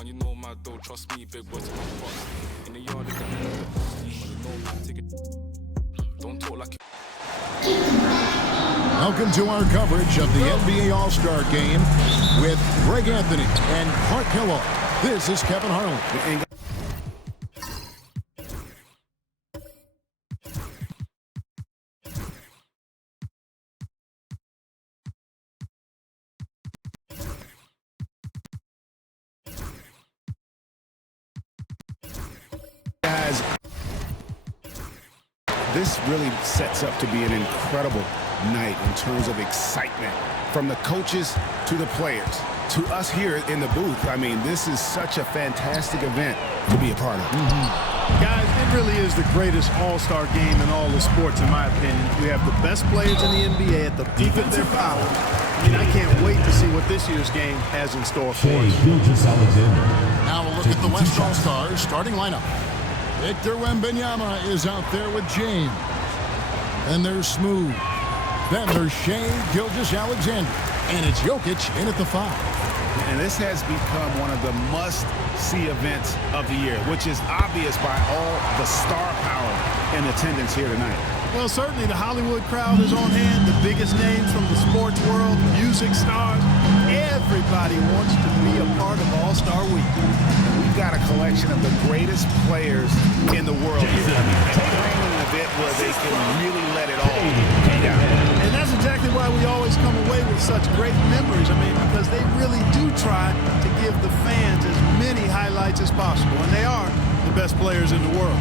man, you know my dough, trust me, big boys in my box. In the yard, you know man, take it. Don't talk like Welcome to our coverage of the NBA All-Star Game with Greg Anthony and Clark Kellogg. This is Kevin Harlan. Guys, this really sets up to be an incredible night in terms of excitement from the coaches to the players to us here in the booth. I mean, this is such a fantastic event to be a part of. Guys, it really is the greatest all-star game in all the sports, in my opinion. We have the best players in the NBA at the peak of their power. I mean, I can't wait to see what this year's game has in store for us. Now we'll look at the West All-Stars starting lineup. Victor Wembanyama is out there with James. Then there's Smooth. Then there's Shai Gilgeous-Alexander. And it's Jokic in at the 5. And this has become one of the must-see events of the year, which is obvious by all the star power in attendance here tonight. Well, certainly the Hollywood crowd is on hand. The biggest names from the sports world, music stars. Everybody wants to be a part of All-Star Week. We've got a collection of the greatest players in the world here. Playing an event where they can really let it all hang out. And that's exactly why we always come away with such great memories. I mean, because they really do try to give the fans as many highlights as possible. And they are the best players in the world.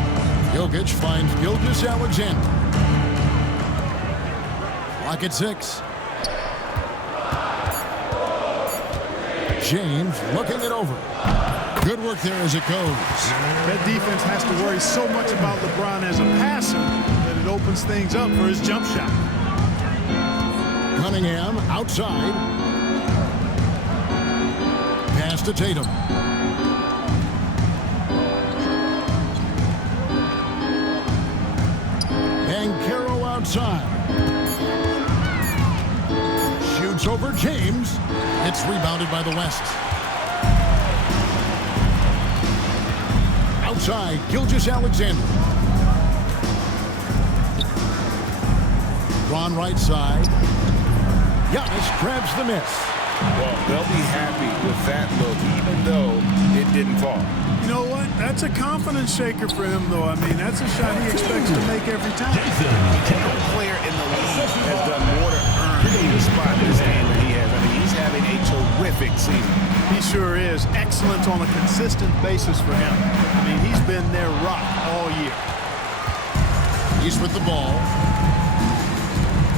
Jokic finds Gilgeous-Alexander. Clock at 6. James looking it over. Good work there as it goes. That defense has to worry so much about LeBron as a passer that it opens things up for his jump shot. Cunningham outside. Pass to Tatum. Banchero outside. Shoots over James. It's rebounded by the West. Outside, Gilgeous-Alexander. Ron right side. Giannis grabs the miss. Well, they'll be happy with that look, even though it didn't fall. You know what? That's a confidence shaker for him, though. I mean, that's a shot he expects to make every time. No player in the league has done more to earn the spot in this game than he has. I mean, he's having a terrific season. He sure is. Excellent on a consistent basis for him. I mean, he's been their rock all year. He's with the ball.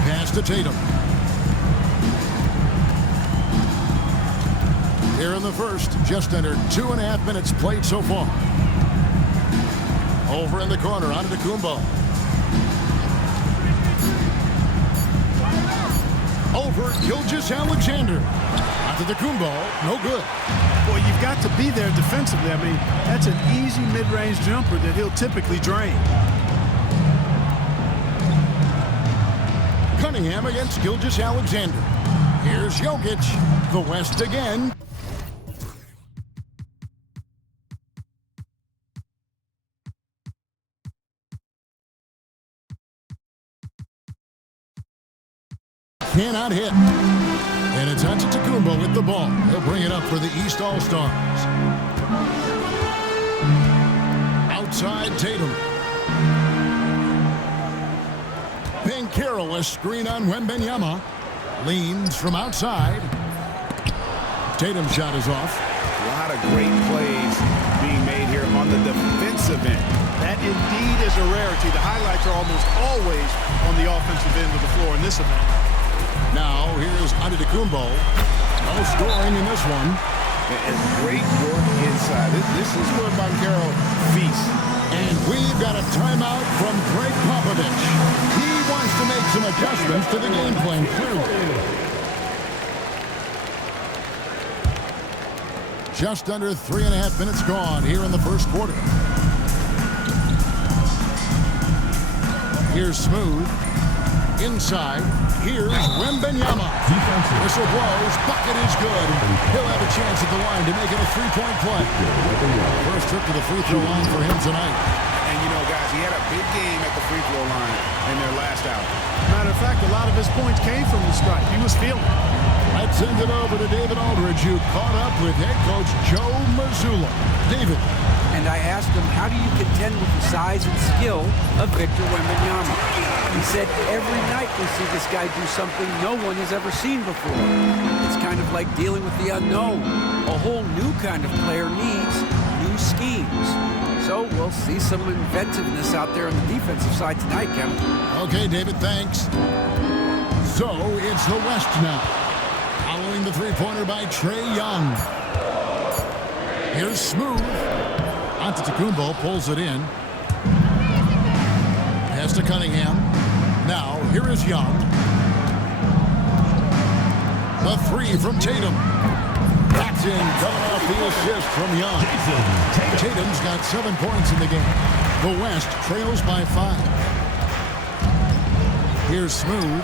Pass to Tatum. Here in the first, just under 2.5 minutes played so far. Over in the corner, Antetokounmpo. Over Gilgeous-Alexander. Antetokounmpo, no good. Boy, you've got to be there defensively. I mean, that's an easy mid-range jumper that he'll typically drain. Cunningham against Gilgeous-Alexander. Here's Jokic. The West again. Cannot hit. And it's Antetokounmpo with the ball. He'll bring it up for the East All-Stars. Outside Tatum. Banchero, a screen on Wembanyama. Leans from outside. Tatum's shot is off. A lot of great plays being made here on the defensive end. That indeed is a rarity. The highlights are almost always on the offensive end of the floor in this event. Now, here's Antetokounmpo. No scoring in this one. And great work inside. This is where Banchero feasts. And we've got a timeout from Greg Popovich. He wants to make some adjustments to the game plan, clearly. Just under 3.5 minutes gone here in the first quarter. Here's Smooth. Inside, here's Wembanyama. Whistle blows, bucket is good. He'll have a chance at the line to make it a three-point play. First trip to the free throw line for him tonight. And you know, guys, he had a big game at the free throw line in their last out. Matter of fact, a lot of his points came from the stripe. He was feeling it. Let's send it over to David Aldridge, who caught up with head coach Joe Mazzulla. David. And I asked him, how do you contend with the size and skill of Victor Wembanyama? He said, every night we see this guy do something no one has ever seen before. It's kind of like dealing with the unknown. A whole new kind of player needs new schemes. So we'll see some inventiveness out there on the defensive side tonight, Kevin. Okay, David, thanks. So it's the West now. Following the three-pointer by Trae Young. Here's Smooth. Antetokounmpo pulls it in. Pass to Cunningham. Now, here is Young. The three from Tatum. That's in, coming off the assist from Young. Tatum's got 7 points in the game. The West trails by 5. Here's Smooth.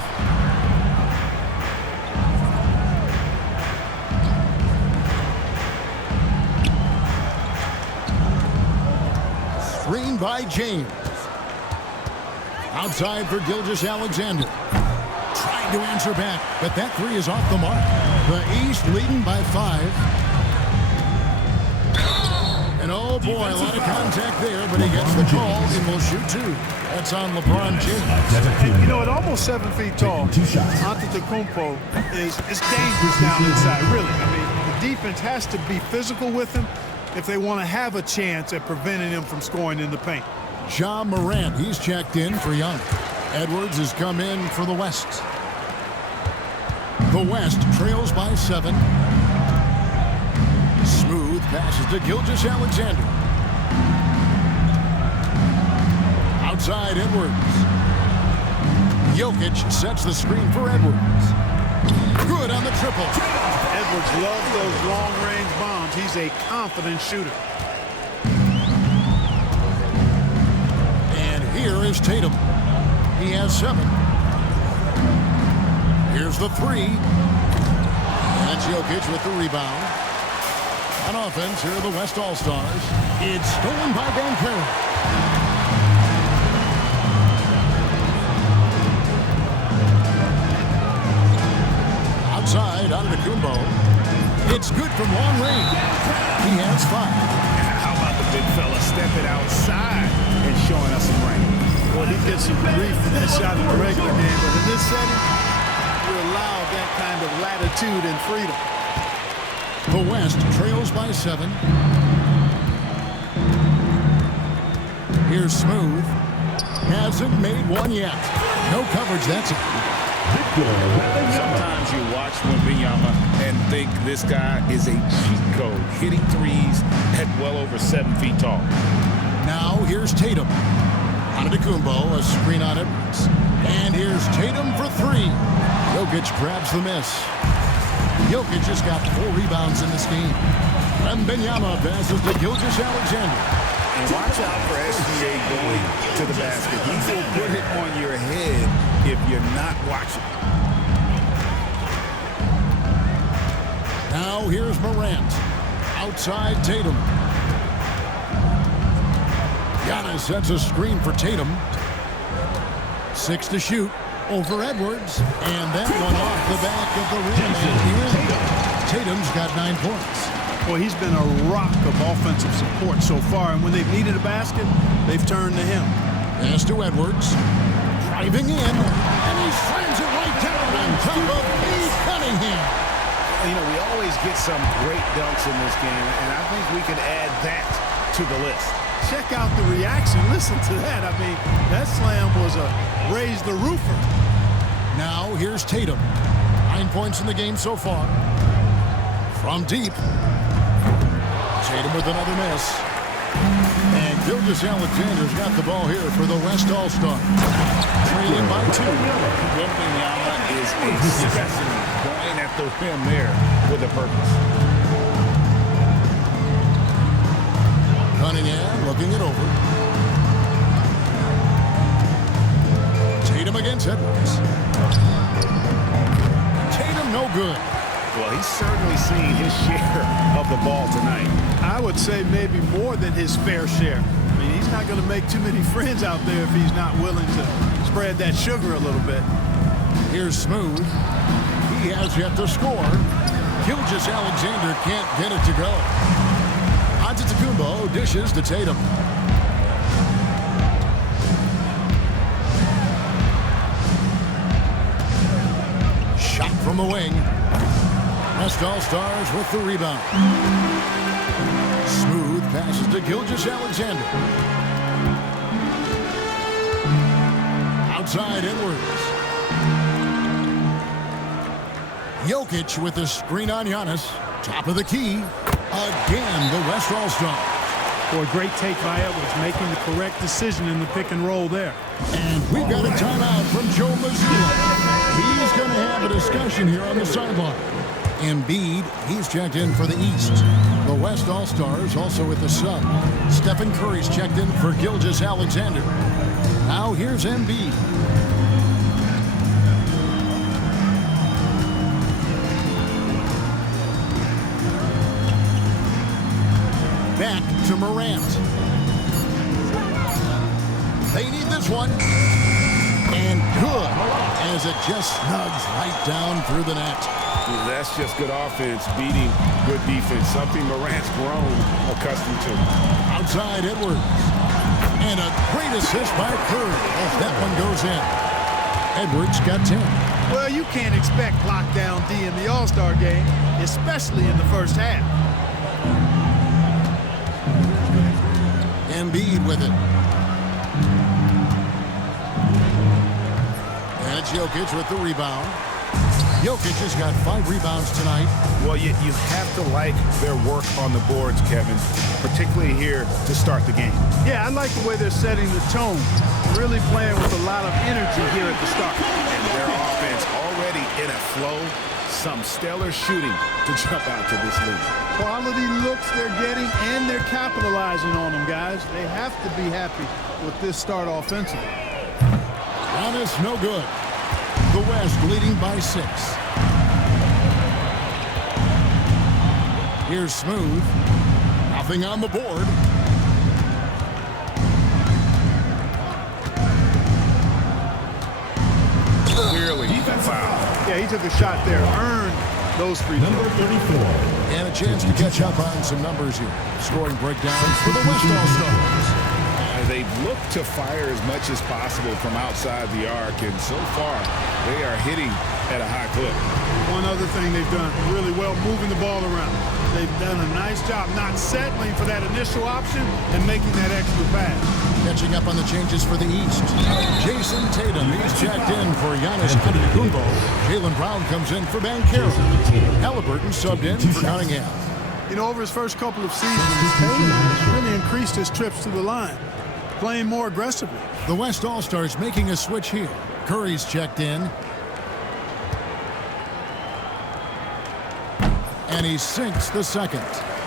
Screen by James. Outside for Gilgeous-Alexander. Trying to answer back, but that three is off the mark. The East leading by 5. And oh boy, a lot of contact there, but he gets the call and will shoot 2. That's on LeBron James. And you know, at almost 7 feet tall, Antetokounmpo is dangerous down inside, really. I mean, the defense has to be physical with him if they want to have a chance at preventing him from scoring in the paint. Ja Morant, he's checked in for Young. Edwards has come in for the West. The West trails by 7. Smooth passes to Gilgeous-Alexander. Outside Edwards. Jokic sets the screen for Edwards. Good on the triple. Edwards loves those long-range bombs. He's a confident shooter. And here is Tatum. He has 7. Here's the 3. That's Jokic with the rebound. On offense, here are the West All-Stars. It's stolen by Banchero. Outside, Antetokounmpo. It's good from long range. He has 5. How about the big fella stepping outside and showing us some range? Well, he gets some grief for that shot in the regular game, but in this setting, you're allowed that kind of latitude and freedom. The West trails by 7. Here's Smooth. Hasn't made one yet. No coverage, that's it. Sometimes you watch Wembanyama and think this guy is a cheat code, hitting threes at well over 7 feet tall. Now here's Tatum. Antetokounmpo, a screen on Edwards. And here's Tatum for 3. Jokic grabs the miss. Jokic has got 4 rebounds in this game. Wembanyama passes to Gilgeous-Alexander. And watch out for SGA going to the basket. He will put it on your head if you're not watching. Now here's Morant. Outside Tatum. Giannis sets a screen for Tatum. 6 to shoot. Over Edwards. And that one off the back of the rim. And Tatum's got 9 points. Well, he's been a rock of offensive support so far, and when they've needed a basket, they've turned to him. Pass to Edwards. Driving in. And he slams it right down on top of Cade Cunningham. You know, we always get some great dunks in this game, and I think we can add that to the list. Check out the reaction. Listen to that. I mean, that slam was a raise the roofer. Now here's Tatum. 9 points in the game so far. From deep. Tatum with another miss. And Gilgeous-Alexander's got the ball here for the West All-Star. Trailing by 2. Wembanyama is a specimen going at the rim there with a purpose. Cunningham looking it over. Tatum against Edwards. Tatum no good. Well, he's certainly seen his share of the ball tonight. I would say maybe more than his fair share. I mean, he's not going to make too many friends out there if he's not willing to spread that sugar a little bit. Here's Smooth. He has yet to score. Gilgeous-Alexander can't get it to go. Antetokounmpo dishes to Tatum. Shot from the wing. West All-Stars with the rebound. Smooth passes to Gilgeous-Alexander. Outside Edwards. Jokic with the screen on Giannis. Top of the key. Again, the West All-Stars. Boy, great take by Edwards, making the correct decision in the pick and roll there. And we've got a timeout from Joe Mazzulla. He's going to have a discussion here on the sideline. Embiid, he's checked in for the East. The West All-Stars also with the sub. Stephen Curry's checked in for Gilgeous-Alexander. Now here's Embiid. Back to Morant. They need this one. And good, as it just snugs right down through the net. That's just good offense beating good defense, something Morant's grown accustomed to. Outside Edwards. And a great assist by Curry as that one goes in. Edwards got 10. Well, you can't expect lockdown D in the All-Star game, especially in the first half. Embiid with it. And it's Jokic with the rebound. Jokic has got 5 rebounds tonight. Well, you have to like their work on the boards, Kevin, particularly here to start the game. Yeah, I like the way they're setting the tone. Really playing with a lot of energy here at the start. And their offense already in a flow. Some stellar shooting to jump out to this lead. Quality looks they're getting, and they're capitalizing on them, guys. They have to be happy with this start offensively. Giannis no good. The West leading by 6. Here's Smooth. Nothing on the board. Clearly, foul. Yeah, he took a shot there, earned those free throws. Number 34. And a chance to catch up on some numbers here. Scoring breakdown for the West All-Stars. They've looked to fire as much as possible from outside the arc, and so far, they are hitting at a high clip. One other thing they've done really well, moving the ball around. They've done a nice job not settling for that initial option and making that extra pass. Catching up on the changes for the East. Jason Tatum, he's checked in for Giannis Antetokounmpo. Jaylen Brown comes in for Banchero. Halliburton subbed in for Cunningham. You know, over his first couple of seasons, Tatum has really increased his trips to the line, playing more aggressively. The West All-Stars making a switch here. Curry's checked in. And he sinks the second.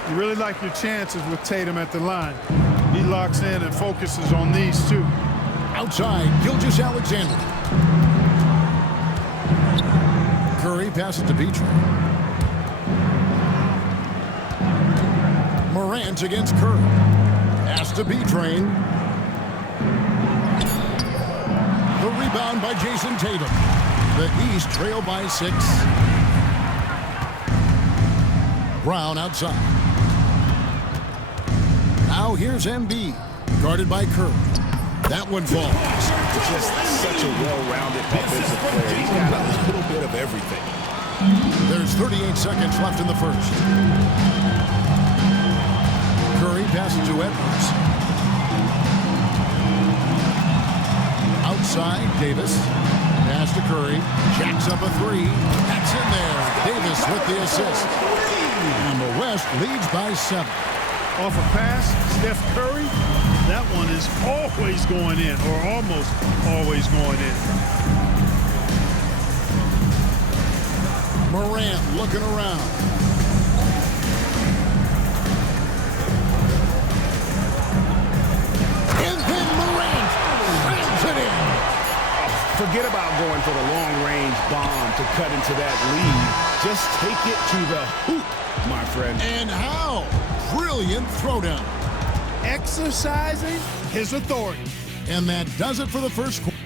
You really like your chances with Tatum at the line. He locks in and focuses on these two. Outside, Gilgeous-Alexander. Curry passes to Beatrice. Morant against Curry. Pass to B-Train. The rebound by Jason Tatum. The East trail by 6. Brown outside. Now here's Embiid, guarded by Curry. That one falls. Just such a well-rounded offensive player. He's got a little bit of everything. There's 38 seconds left in the first. Curry passes to Edwards. Outside, Davis. Pass to Curry. Jacks up a 3. That's in there. Davis with the assist. And the West leads by 7. Off a pass, Steph Curry, that one is always going in, or almost always going in. Morant looking around. And then Morant slams it in. For Forget about going for the long-range bomb to cut into that lead. Just take it to the hoop, my friend. And how? Brilliant throwdown. Exercising his authority. And that does it for the first quarter.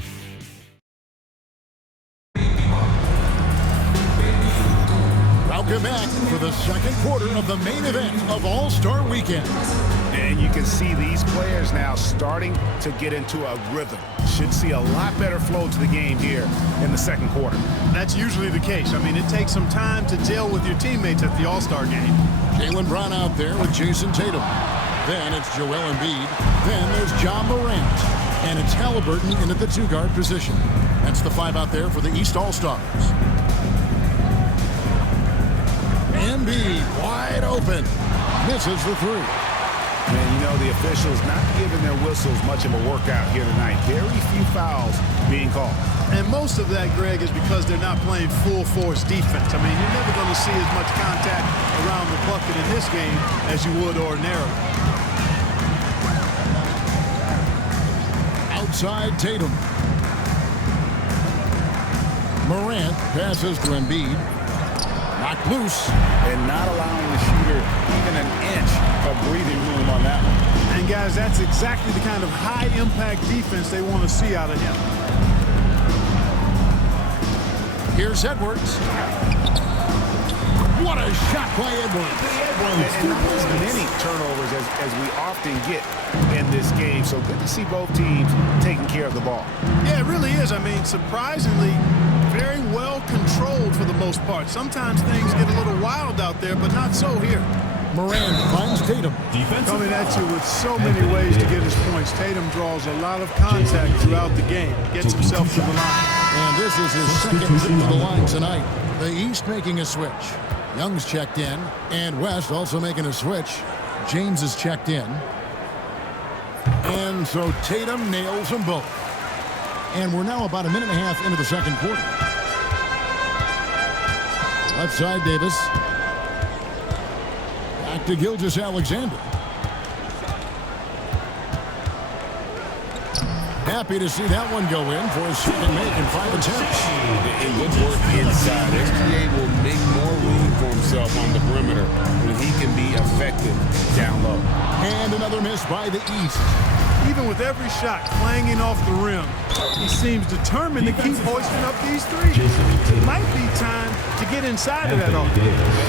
Welcome back for the second quarter of the main event of All-Star Weekend. And you can see these players now starting to get into a rhythm. Should see a lot better flow to the game here in the second quarter. That's usually the case. I mean, it takes some time to gel with your teammates at the All-Star game. Jaylen Brown out there with Jason Tatum. Then it's Joel Embiid. Then there's John Morant. And it's Halliburton in at the two-guard position. That's the five out there for the East All-Stars. Embiid wide open. Misses the three. And, you know, the officials not giving their whistles much of a workout here tonight. Very few fouls being called. And most of that, Greg, is because they're not playing full-force defense. I mean, you're never going to see as much contact around the bucket in this game as you would ordinarily. Outside Tatum. Morant passes to Embiid. Knocked loose. And not allowing the shooter even an inch of breathing room on that one. And, guys, that's exactly the kind of high-impact defense they want to see out of him. Here's Edwards. What a shot by Edwards. And not as many turnovers as we often get in this game. So good to see both teams taking care of the ball. Yeah, it really is. I mean, surprisingly, very well controlled for the most part. Sometimes things get a little wild out there, but not so here. Morant finds Tatum. Coming at you with so many ways to get his points. Tatum draws a lot of contact throughout the game. Gets himself to the line. And this is his second trip to the line tonight. The East making a switch. Young's checked in, and West also making a switch. James is checked in. And so Tatum nails them both. And we're now about a minute and a half into the second quarter. Left side, Davis. Back to Gilgeous-Alexander. Happy to see that one go in for his second make in 5 attempts. And good work inside. SGA will make more room for himself on the perimeter when he can be effective down low. And another miss by the East. Even with every shot clanging off the rim, he seems determined to keep hoisting up these threes. It might be time to get inside of that offense.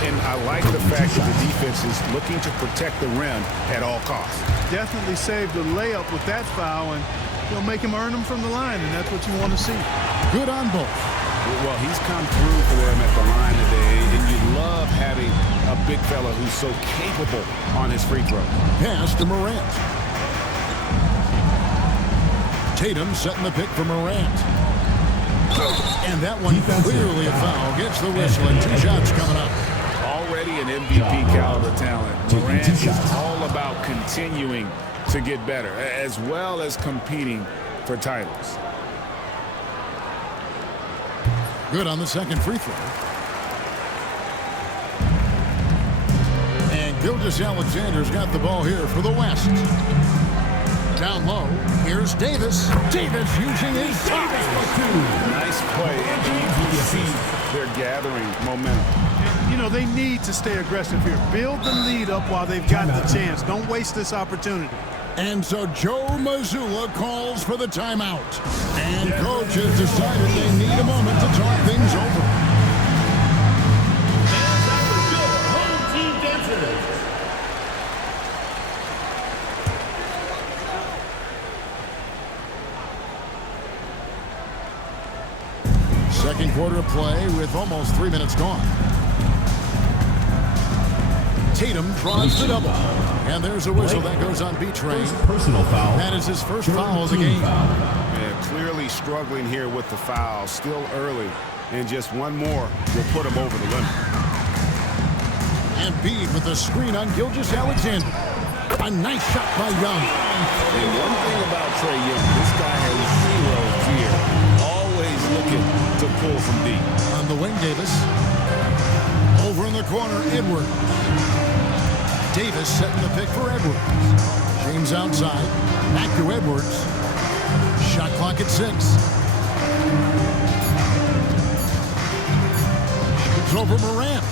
And I like the fact that the defense is looking to protect the rim at all costs. Definitely saved a layup with that foul, and he'll make him earn them from the line, and that's what you want to see. Good on both. Well, he's come through for them at the line today, and you love having a big fella who's so capable on his free throw. Pass to Morant. Tatum setting the pick for Morant. And that one clearly a foul. Gets the whistle, and 2 shots coming up. Already an MVP caliber talent. Morant is all about continuing to get better, as well as competing for titles. Good on the second free throw. And Gilgeous-Alexander's got the ball here for the West. Down low, here's Davis. Davis using his size for 2. Nice play, and you can see they're gathering momentum. You know, they need to stay aggressive here. Build the lead up while they've got the chance. Don't waste this opportunity. And so Joe Mazzulla calls for the timeout. And coach has decided they need a moment to talk things over. Second quarter of play with almost 3 minutes gone. Tatum draws the double. And there's a whistle that goes on B-Train. Personal foul. That is his first foul of the game. Yeah, clearly struggling here with the foul. Still early. And just one more will put him over the limit. Embiid with the screen on Gilgeous-Alexander. A nice shot by Young. And one thing about Trae Young, this guy has zero fear. Always looking to pull from deep. On the wing, Davis. Over in the corner, Edwards. Davis setting the pick for Edwards. James outside. Back to Edwards. Shot clock at 6. It's over Morant.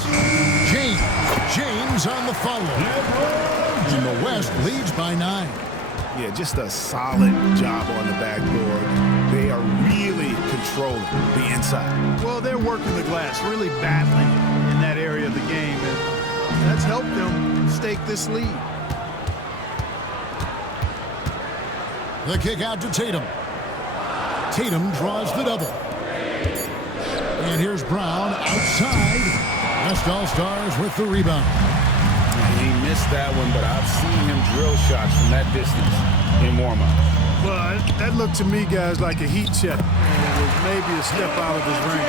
James on the follow. And the West leads by 9. Yeah, just a solid job on the backboard. They are really controlling the inside. Well, they're working the glass, really battling in that area of the game, and that's helped them stake this lead. The kick out to Tatum. Tatum draws the double. And here's Brown outside. West All-Stars with the rebound. He missed that one, but I've seen him drill shots from that distance in warm-up. Well, that looked to me, guys, like a heat check. And it was maybe a step out of his range.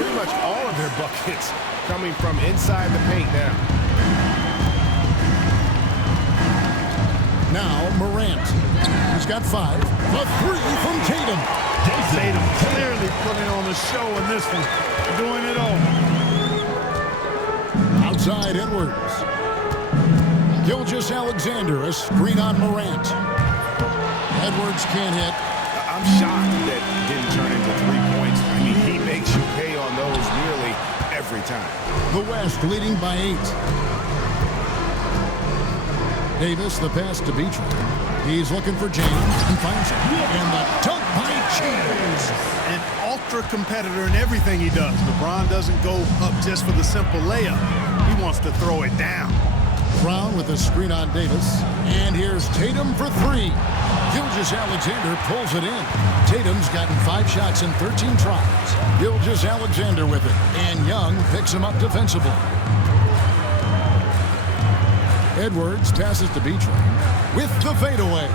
Pretty much all of their buckets coming from inside the paint now. Now Morant. He's got 5. A 3 from Tatum. Tatum clearly putting on a show in this one. Doing it all. Outside Edwards. Gilgeous-Alexander, a screen on Morant. Edwards can't hit. I'm shocked that didn't turn into 3 points. I mean, he makes you pay on those nearly every time. The West leading by 8. Davis, the pass to Beecher. He's looking for James and finds him. And the dunk by James. An ultra competitor in everything he does. LeBron doesn't go up just for the simple layup. He wants to throw it down. Brown with a screen on Davis. And here's Tatum for 3. Gilgeous-Alexander pulls it in. Tatum's gotten 5 shots in 13 tries. Gilgeous-Alexander with it. And Young picks him up defensively. Edwards passes to Beecher with the fadeaway.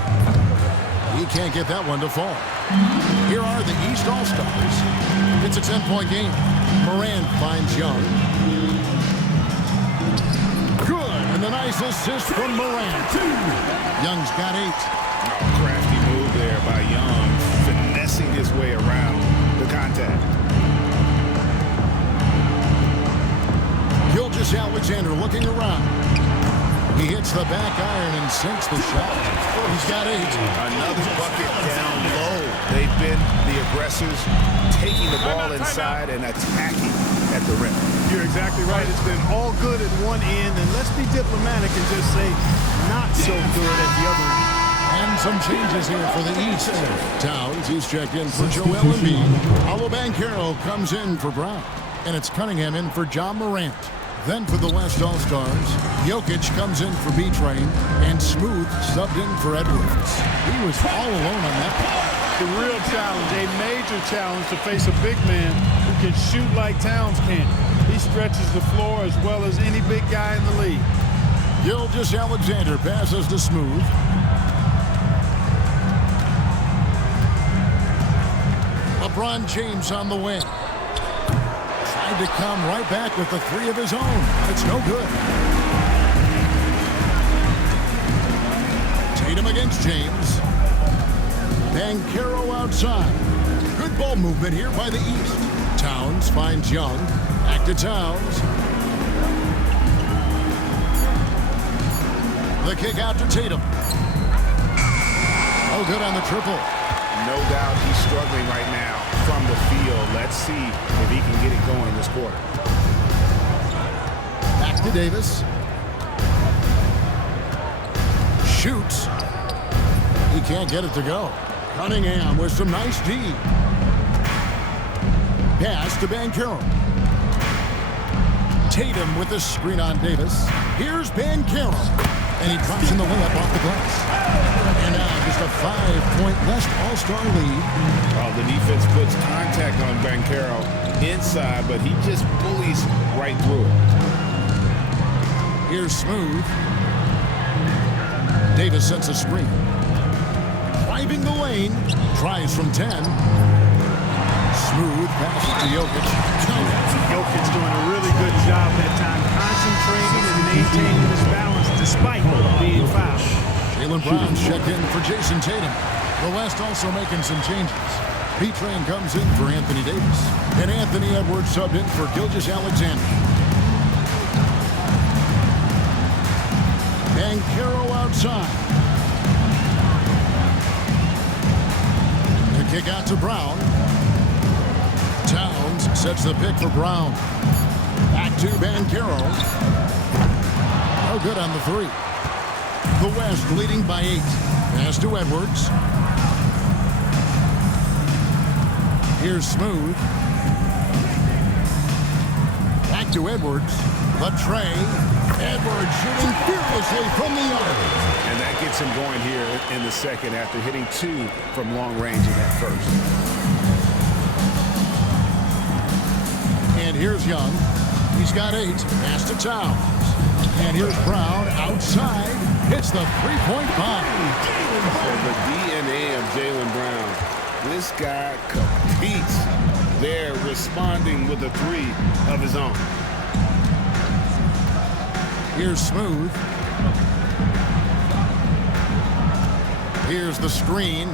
He can't get that one to fall. Here are the East All-Stars. It's a 10-point game. Morant finds Young. Good, and a nice assist from Morant. Young's got 8. Crafty move there by Young, finessing his way around the contact. Gilgeous-Alexander looking around. He hits the back iron and sinks the shot. He's got 8. Another bucket down low. They've been the aggressors, taking the ball inside and attacking at the rim. You're exactly right. It's been all good at one end, and let's be diplomatic and just say not so good at the other end. And some changes here for the East. Towns, he's checked in for Joel Embiid. Paolo Banchero comes in for Brown. And it's Cunningham in for John Morant. Then for the West All-Stars, Jokic comes in for B-Train, and Smooth subbed in for Edwards. He was all alone on that play. The real challenge, a major challenge to face a big man who can shoot like Towns can. He stretches the floor as well as any big guy in the league. Gilgeous-Alexander passes to Smooth. LeBron James on the wing. Tried to come right back with the 3 of his own. It's no good. Tatum against James. Banchero outside. Good ball movement here by the East. Towns finds Young. Back to Towns. The kick out to Tatum. Oh, good on the triple. No doubt he's struggling right now from the field. Let's see if he can get it going this quarter. Back to Davis. Shoots. He can't get it to go. Cunningham with some nice D. Pass to Banchero. Tatum with the screen on Davis. Here's Banchero. And he drops in the layup off the glass. And now just a 5-point West All-Star lead. Well, the defense puts contact on Banchero inside, but he just bullies right through it. Here's Smooth. Davis sets a screen. Driving the lane. Tries from 10. Smooth passes to Jokic. Jokic's doing a really good job that time, concentrating and maintaining his balance despite being fouled. Jaylen Brown's checked in for Jason Tatum. The West also making some changes. B-Train comes in for Anthony Davis. And Anthony Edwards subbed in for Gilgeous-Alexander. Banchero outside. The kick out to Brown. Sets the pick for Brown. Back to Banchero. No good on the three. The West leading by 8. Pass to Edwards. Here's Smooth. Back to Edwards. The tray. Edwards shooting fearlessly from the yard. And that gets him going here in the second after hitting 2 from long range in that first. And here's Young. He's got 8. Pass to Towns. And here's Brown outside. Hits the three-point bomb. So the DNA of Jaylen Brown. This guy competes. They're responding with a 3 of his own. Here's Smooth. Here's the screen.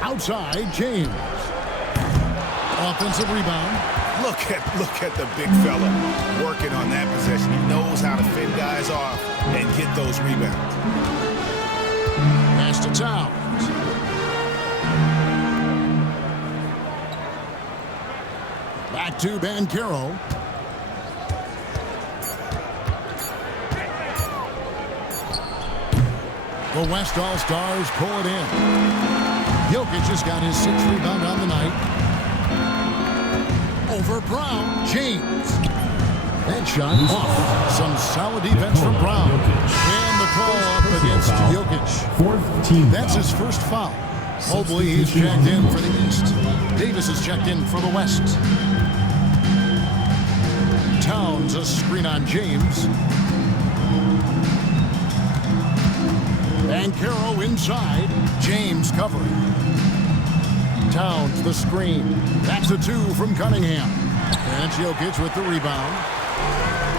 Outside, James. Offensive rebound. Look at the big fella working on that possession. He knows how to fend guys off and get those rebounds. Pass to Towns. Back to Banchero. The West All-Stars pull it in. Jokic just got his 6th rebound on the night. Over Brown. James. That shot off. Some solid defense from Brown. And the call up against Jokic. 4th team. That's his first foul. Mobley, he's checked in for the East. Davis is checked in for the West. Towns, a screen on James. Banchero inside. James covering. Towns, the screen. That's a 2 from Cunningham. And it's Jokic with the rebound.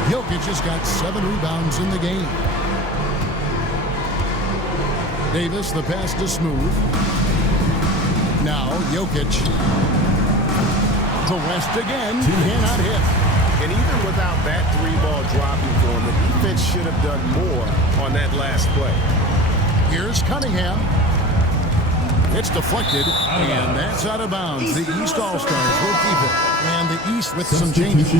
Jokic has got 7 rebounds in the game. Davis, the pass to Smooth. Now Jokic. The West again. Cannot hit. And even without that 3-ball dropping for him, the defense should have done more on that last play. Here's Cunningham. It's deflected, and that's out of bounds. The East All-Stars will keep it. And the East with some changes.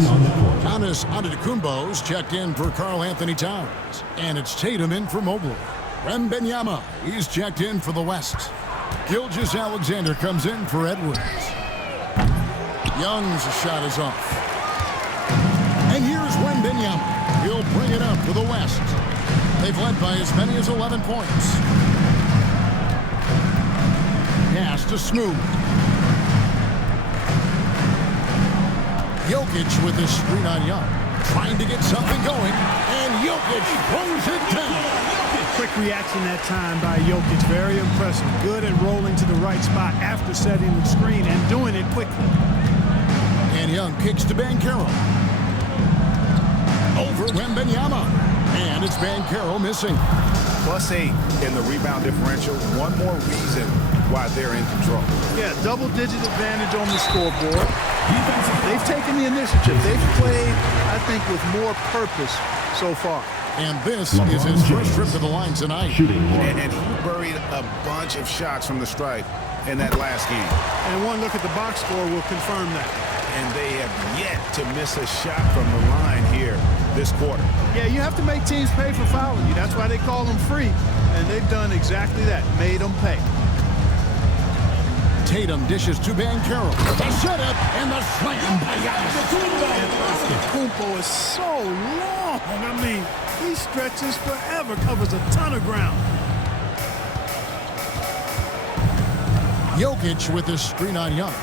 Giannis Antetokounmpo's checked in for Karl-Anthony Towns. And it's Tatum in for Mobley. Wembanyama, he's checked in for the West. Gilgeous-Alexander comes in for Edwards. Young's shot is off. And here's Wembanyama. He'll bring it up to the West. They've led by as many as 11 points. Pass to Smooth. Jokic with his screen on Young. Trying to get something going. And Jokic throws it down. Quick reaction that time by Jokic. Very impressive. Good at rolling to the right spot after setting the screen and doing it quickly. And Young kicks to Banchero. Over Wembanyama. And it's Banchero missing. +8 in the rebound differential. One more reason why they're in control. Yeah, double-digit advantage on the scoreboard. They've taken the initiative. They've played, I think, with more purpose so far. And this is his first trip to the line tonight. And he buried a bunch of shots from the stripe in that last game. And one look at the box score will confirm that. And they have yet to miss a shot from the line here this quarter. Yeah, you have to make teams pay for fouling you. That's why they call them free. And they've done exactly that, made them pay. Tatum dishes to Banchero. The setup and the slam by Giannis. Antetokounmpo is so long. I mean, he stretches forever, covers a ton of ground. Jokic with his screen on Young.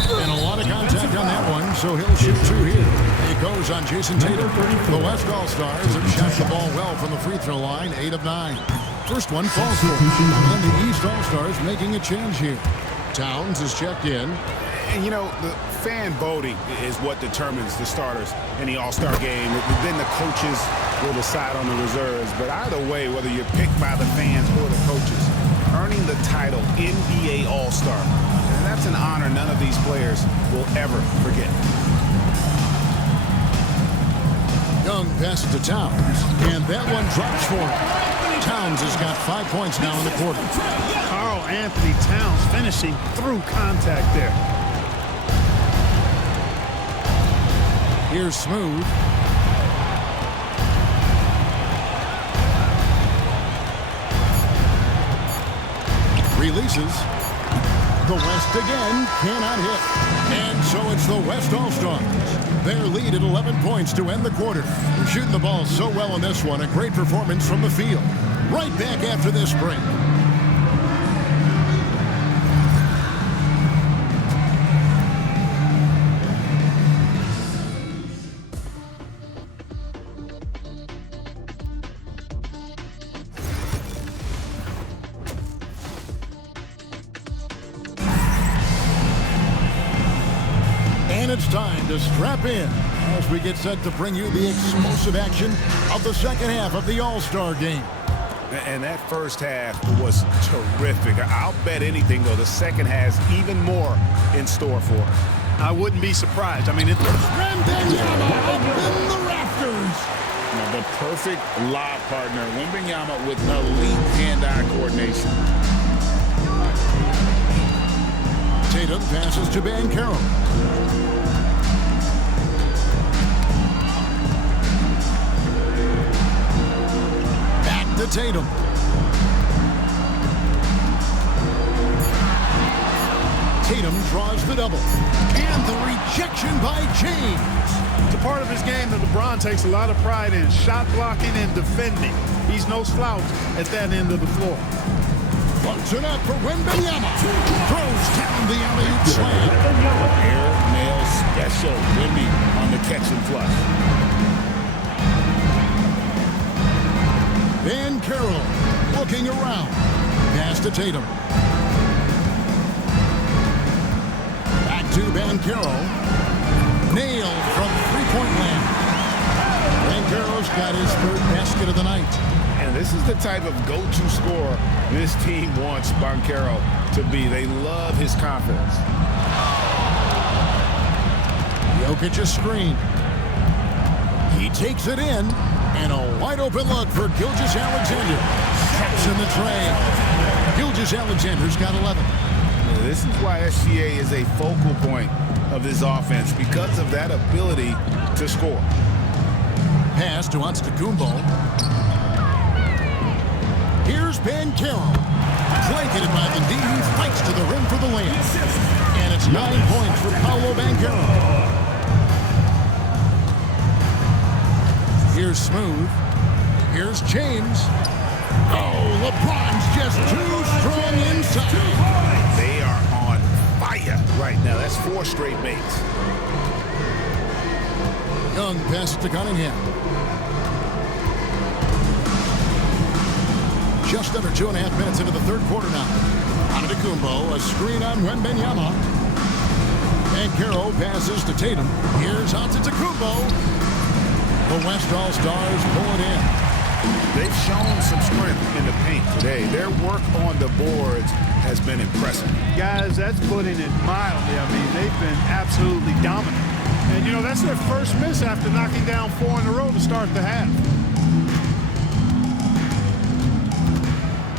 And a lot of contact on that one, so he'll shoot 2 here. It goes on Jason Tatum. The West All-Stars have shot the ball well from the free throw line, 8 of 9. First one falls for. And the East All-Stars making a change here. Towns is checked in. And, you know, the fan voting is what determines the starters in the All-Star game. Then the coaches will decide on the reserves. But either way, whether you're picked by the fans or the coaches, earning the title NBA All-Star, and that's an honor none of these players will ever forget. Young passes to Towns, and that one drops for him. Towns has got 5 points now in the quarter. Karl-Anthony Towns finishing through contact there. Here's Smooth. Releases. The West again cannot hit. And so it's the West All-Stars. Their lead at 11 points to end the quarter. They're shooting the ball so well in this one. A great performance from the field. Right back after this break. And it's time to strap in as we get set to bring you the explosive action of the second half of the All-Star game. And that first half was terrific. I'll bet anything, though, the second has even more in store for it. I wouldn't be surprised. I mean, it's Wembanyama up in the rafters. Now, the perfect lob partner, Wembanyama with elite hand-eye coordination. Tatum passes to Banchero. Back to Tatum. Tatum draws the double. And the rejection by James. a part of his game that LeBron takes a lot of pride in, shot blocking and defending. He's no slouch at that end of the floor. Floats it up for Wembanyama. Throws down the alley-oop slam. Air nail special. Wemby on the catch and flush. Banchero looking around. Pass to Tatum. Back to Banchero. Nailed from three-point land. Banchero's got his third basket of the night. And this is the type of go-to scorer this team wants Banchero to be. They love his confidence. Jokic's screen. He takes it in. And a wide-open look for Gilgeous-Alexander. Steps in the tray. Gilgeous-Alexander's got 11. This is why SGA is a focal point of this offense, because of that ability to score. Pass to Antetokounmpo. Here's Banchero. Blanketed by the D, who fights to the rim for the layup. And it's 9 points for Paolo Banchero. Here's Smooth. Here's James. Oh, LeBron's just too strong inside. They are on fire right now. That's 4 straight makes. Young pass to Cunningham. Just under 2.5 minutes into the third quarter now. Antetokounmpo, a screen on Wembanyama. Banchero passes to Tatum. Here's Antetokounmpo. The West All-Stars pull it in. They've shown some strength in the paint today. Their work on the boards has been impressive. Guys, that's putting it mildly. I mean, they've been absolutely dominant. And, you know, that's their first miss after knocking down 4 in a row to start the half.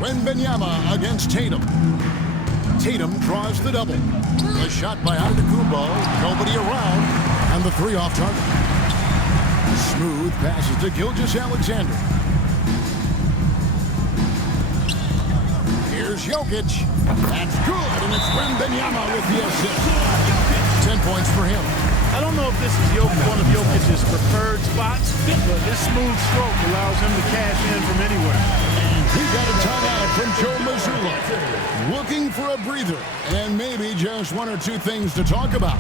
Wembanyama against Tatum. Tatum draws the double. A shot by Antetokounmpo. Nobody around. And the 3 off target. Smooth passes to Gilgeous-Alexander. Here's Jokic. That's good, and it's Wembanyama with the assist. 10 points for him. I don't know if this is one of Jokic's preferred spots, but his smooth stroke allows him to cash in from anywhere. And he got a timeout from Joe Mazzulla. Looking for a breather, and maybe just 1 or 2 things to talk about.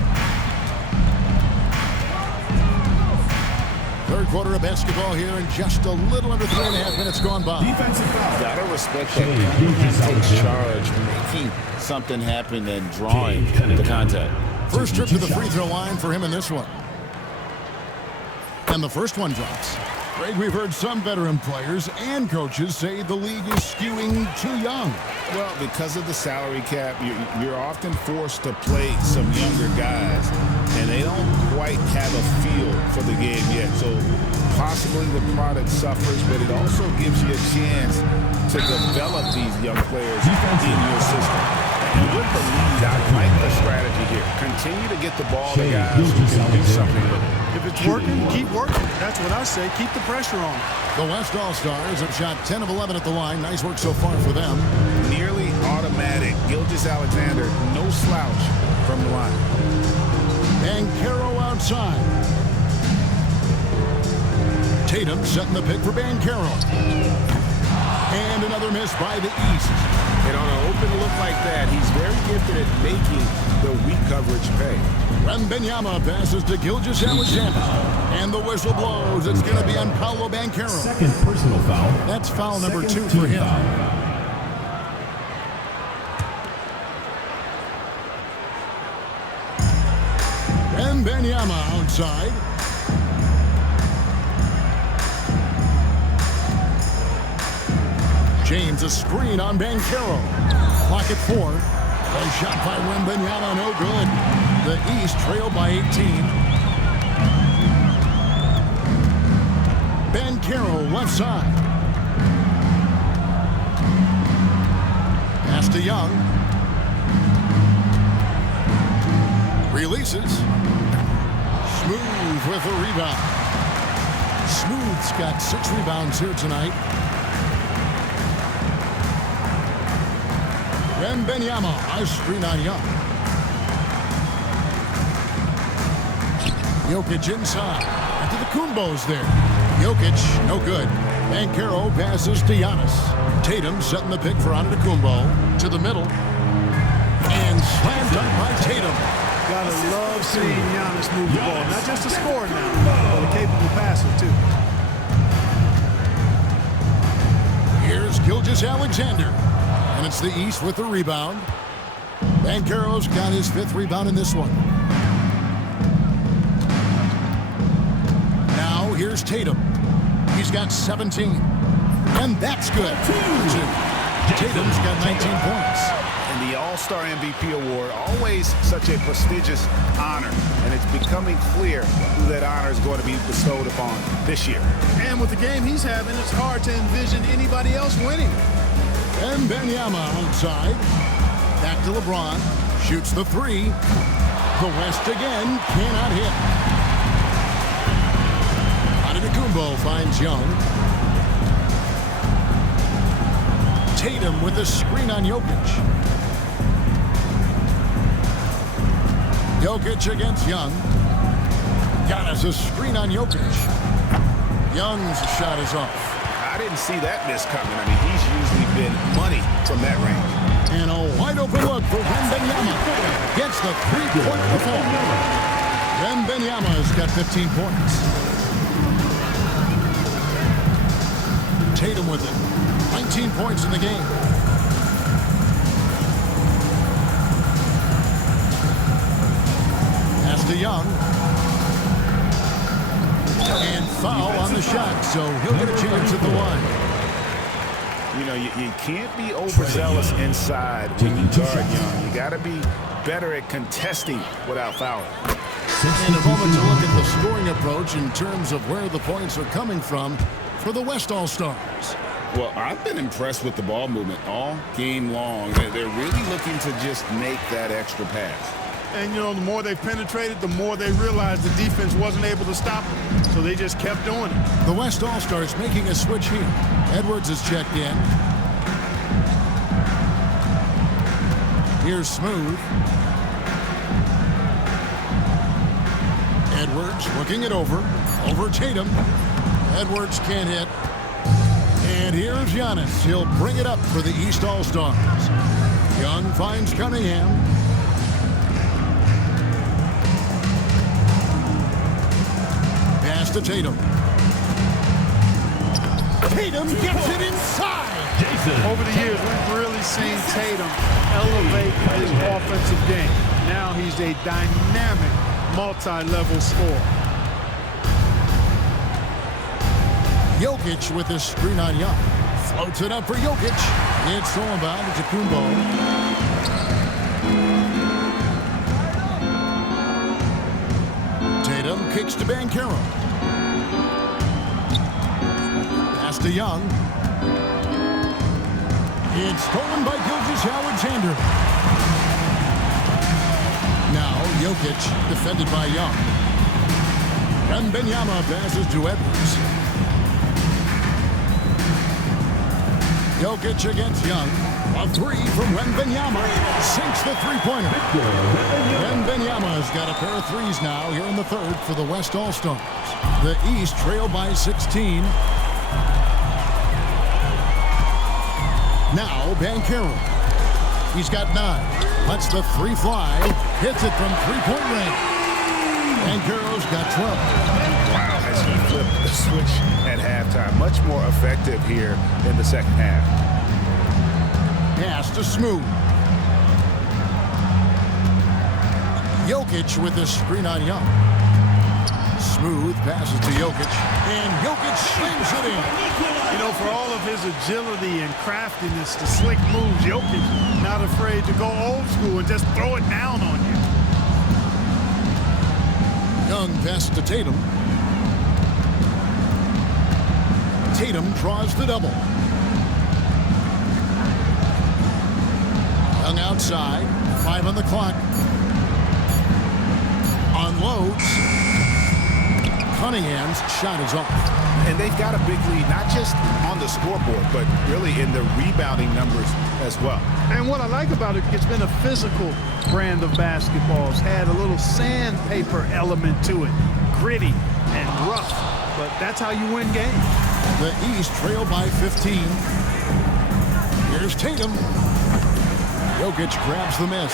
Third quarter of basketball here, and just a little under 3.5 minutes gone by. Defensive foul. Gotta respect that. He takes charge, making something happen and drawing the contact. First trip to the free throw line for him in this one. And the first one drops. Greg, we've heard some veteran players and coaches say the league is skewing too young. Well, because of the salary cap, you're often forced to play some younger guys, and they don't quite have a feel for the game yet. So possibly the product suffers, but it also gives you a chance to develop these young players in your system. And with the lead, I like the strategy here. Continue to get the ball to guys who can do something with it. If it's working, keep working. That's what I say. Keep the pressure on. The West All-Stars have shot 10 of 11 at the line. Nice work so far for them. Nearly automatic. Gilgeous-Alexander, no slouch from the line. Banchero outside. Tatum setting the pick for Banchero. And another miss by the East. And on an open look like that, he's very gifted at making the weak coverage pay. Wembanyama passes to Gilgeous-Alexander. And the whistle blows. It's going to be on Paolo Banchero. Second personal foul. That's foul number Second 2 for him. foul. Wembanyama outside. James a screen on Banchero. Clock at 4. A shot by Wembanyama, no good. The East trailed by 18. Banchero left side. Pass to Young. Releases. Smooth with a rebound. Smooth's got 6 rebounds here tonight. Wembanyama, a screen on Young. Jokic inside. Antetokounmpo's there. Jokic, no good. Banchero passes to Giannis. Tatum setting the pick for Antetokounmpo. To the middle. And slam dunk by Tatum. Gotta love seeing Giannis move the ball. Not just a scorer now, but a capable passer, too. Here's Gilgeous-Alexander. And it's the East with the rebound. Banchero's got his 5th rebound in this one. Now here's Tatum. He's got 17. And that's good. Tatum's got 19 points. And the All-Star MVP award, always such a prestigious honor. And it's becoming clear who that honor is going to be bestowed upon this year. And with the game he's having, it's hard to envision anybody else winning. Wembanyama outside. Back to LeBron. Shoots the 3. The West again cannot hit. Antetokounmpo finds Young. Tatum with a screen on Jokic. Jokic against Young. Giannis a screen on Jokic. Young's shot is off. I didn't see that miss coming. I mean, he's usually been money from that range. And a wide open look for Wembanyama. Gets the 3-point performance. Wembanyama's got 15 points. Tatum with it. 19 points in the game. Pass to Young. And foul on the shot, so he'll get a chance at the line. You know, you can't be overzealous inside when you guard Young. You got to be better at contesting without fouling. In a moment to look at the scoring approach in terms of where the points are coming from for the West All-Stars. Well, I've been impressed with the ball movement all game long. They're really looking to just make that extra pass. And, you know, the more they've penetrated, the more they realized the defense wasn't able to stop them. So they just kept doing it. The West All-Stars making a switch here. Edwards is checked in. Here's Smooth. Edwards looking it over. Over Tatum. Edwards can't hit. And here's Giannis. He'll bring it up for the East All-Stars. Young finds Cunningham. Pass to Tatum. Tatum gets it inside. Over the years, we've really seen Tatum elevate his offensive game. Now he's a dynamic, multi-level scorer. Jokic with his screen on Young. Floats it up for Jokic. It's stolen by Antetokounmpo. Tatum kicks to Banchero. Pass to Young. It's stolen by Gilgeous-Alexander. Now Jokic defended by Young. Wembanyama passes to Edwards. Jokic against Young. A three from Wembanyama. Sinks the three-pointer. Wembanyama's got a pair of threes now here in the third for the West All-Stars. The East trail by 16. Now Banchero. He's got 9. Lets the three fly. Hits it from three-point range. Banchero's got 12. Wow, as he flipped the switch at halftime. Much more effective here in the second half. Pass to Smooth. Jokic with the screen on Young. Smooth passes to Jokic. And Jokic slings it in. You know, for all of his agility and craftiness, the slick moves, Jokic not afraid to go old school and just throw it down on you. Young passes to Tatum. Tatum draws the double. Young outside. 5 on the clock. Unloads. Cunningham's shot is off. And they've got a big lead, not just on the scoreboard, but really in the rebounding numbers as well. And what I like about it, it's been a physical brand of basketball. It's had a little sandpaper element to it. Gritty and rough, but that's how you win games. The East trail by 15. Here's Tatum. Jokic grabs the miss.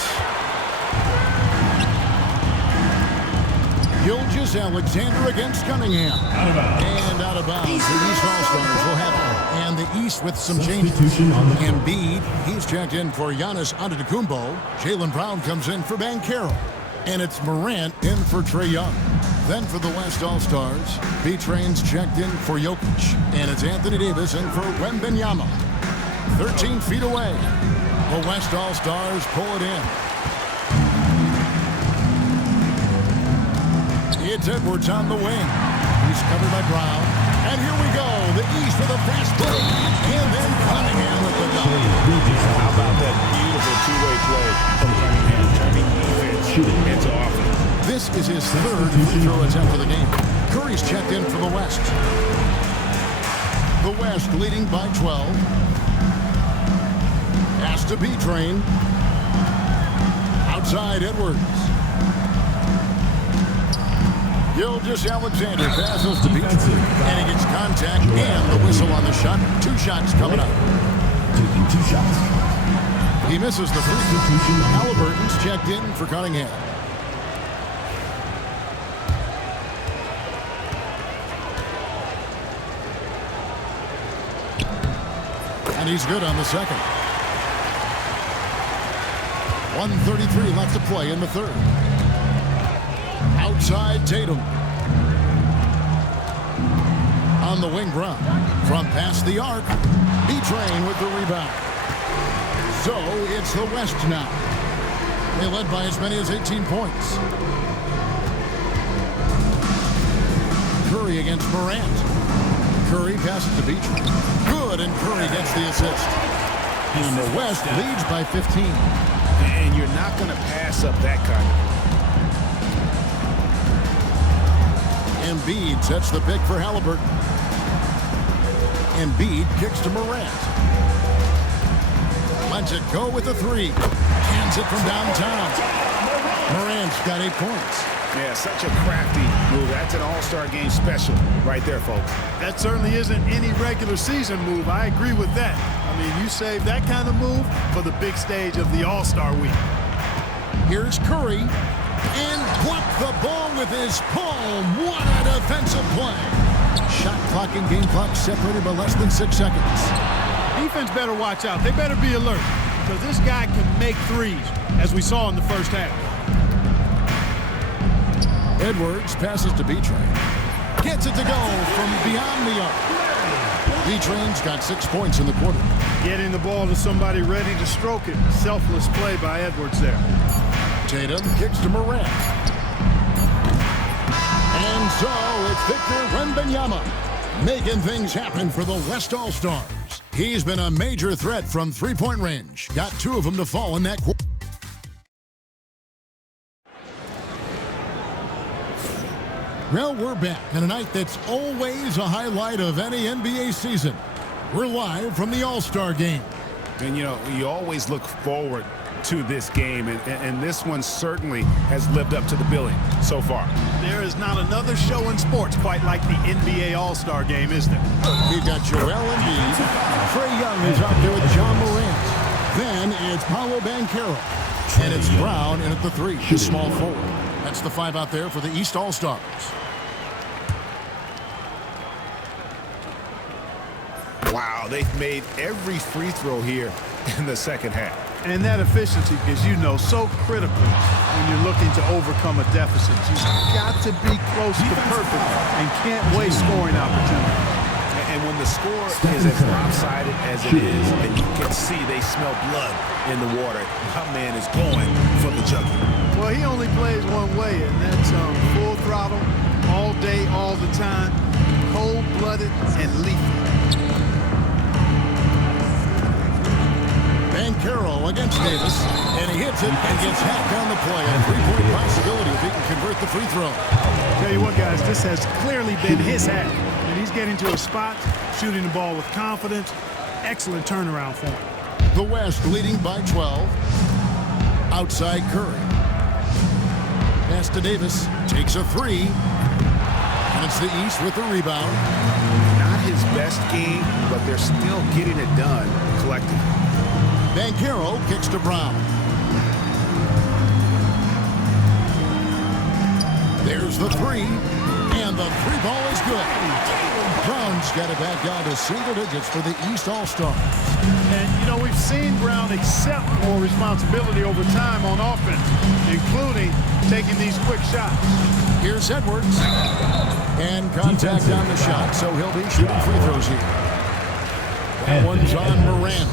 Gilgeous-Alexander against Cunningham. And out of bounds. The East All-Stars will have it. And the East with some changes. Embiid, he's checked in for Giannis Antetokounmpo. Jaylen Brown comes in for Banchero. And it's Morant in for Trae Young. Then for the West All-Stars, B-Train's checked in for Jokic. And it's Anthony Davis in for Wembanyama. 13 feet away. The West All-Stars pull it in. It's Edwards on the wing. He's covered by Brown. And here we go. The East with a fast break. And then Cunningham with the double. How about that beautiful two-way play from Cunningham, turning defense into offense? This is his third free throw attempt of the game. Curry's checked in for the West. The West leading by 12. Pass to B-Train. Outside Edwards. Gilgeous-Alexander passes to Beach. And he gets contact and the whistle on the shot. 2 shots coming up. Taking 2 shots. He misses the first. Halliburton's checked in for Cunningham. And he's good on the second. 1:33 left to play in the third. Outside Tatum. On the wing, Brown. From past the arc. B-Train with the rebound. So it's the West now. They led by as many as 18 points. Curry against Morant. Curry passes to B-Train. Good, and Curry gets the assist. And the West leads by 15. And you're not going to pass up that kind of. Embiid sets the pick for Halliburton. Embiid kicks to Morant. Lets it go with the 3. Hands it from downtown. Morant's got 8 points. Yeah, such a crafty move. That's an all-star game special right there, folks. That certainly isn't any regular season move. I agree with that. I mean, you save that kind of move for the big stage of the All-Star week. Here's Curry. And blocked the ball with his palm. What a defensive play. Shot clock and game clock separated by less than 6 seconds. Defense better watch out. They better be alert because this guy can make threes, as we saw in the first half. Edwards passes to B-Train. Gets it to go from beyond the arc. B-Train's got 6 points in the quarter. Getting the ball to somebody ready to stroke it. Selfless play by Edwards there. Tatum kicks to Morant. And so it's Victor Wembanyama making things happen for the West All-Stars. He's been a major threat from three-point range. Got 2 of them to fall in that quarter. Well, we're back on a night that's always a highlight of any NBA season. We're live from the All-Star Game. And, you know, you always look forward to this game, and this one certainly has lived up to the billing so far. There is not another show in sports quite like the NBA All-Star Game, is there? You've got Joel Embiid. Trae Young is out there with John Morant. Then it's Paolo Banchero. And it's Brown in at the 3, the small forward. That's the 5 out there for the East All-Stars. Wow, they've made every free throw here in the second half. And that efficiency, as you know, so critical when you're looking to overcome a deficit. You've got to be close to perfect and can't waste scoring opportunities. And when the score is as lopsided as it is, and you can see they smell blood in the water, my man is going for the jugular. Well, he only plays one way, and that's full throttle, all day, all the time, cold-blooded and lethal. Banchero against Davis, and he hits it and gets hacked on the play. A three-point possibility if he can convert the free throw. Tell you what, guys, this has clearly been his hack. And he's getting to a spot, shooting the ball with confidence. Excellent turnaround for him. The West leading by 12. Outside Curry. Pass to Davis. Takes a 3. And it's the East with the rebound. Not his best game, but they're still getting it done collectively. Banchero kicks to Brown. There's the 3. And the 3 ball is good. Brown's got it back down to single digits for the East All-Stars. And, you know, we've seen Brown accept more responsibility over time on offense, including taking these quick shots. Here's Edwards. And contact on the shot, so he'll be shooting free throws here. That one's on Morant.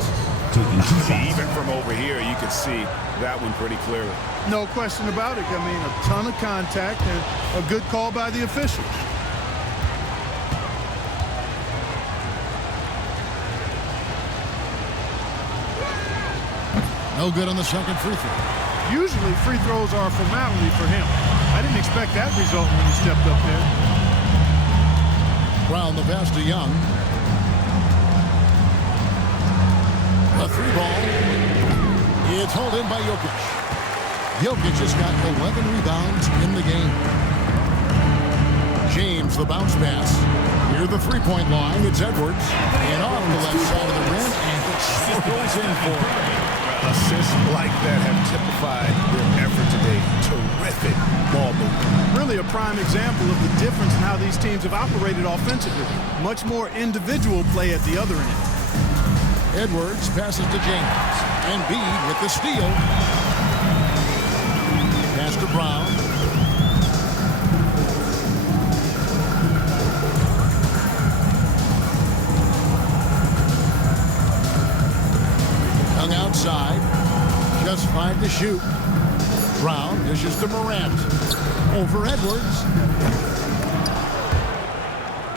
Even from over here, you can see that one pretty clearly. No question about it. I mean, a ton of contact and a good call by the officials. No good on the second free throw. Usually free throws are a formality for him. I didn't expect that result when he stepped up there. Brown, the pass to Young. A 3 ball. It's hauled in by Jokic. Jokic has got 11 rebounds in the game. James, the bounce pass. Near the three-point line, it's Edwards. And off the left side of the rim, and it goes in for it. Assists like that have typified their effort today. Terrific ball movement. Really a prime example of the difference in how these teams have operated offensively. Much more individual play at the other end. Edwards passes to James. Embiid with the steal. Pass to Brown. Young outside. Just 5 to shoot. Brown dishes to Morant. Over Edwards.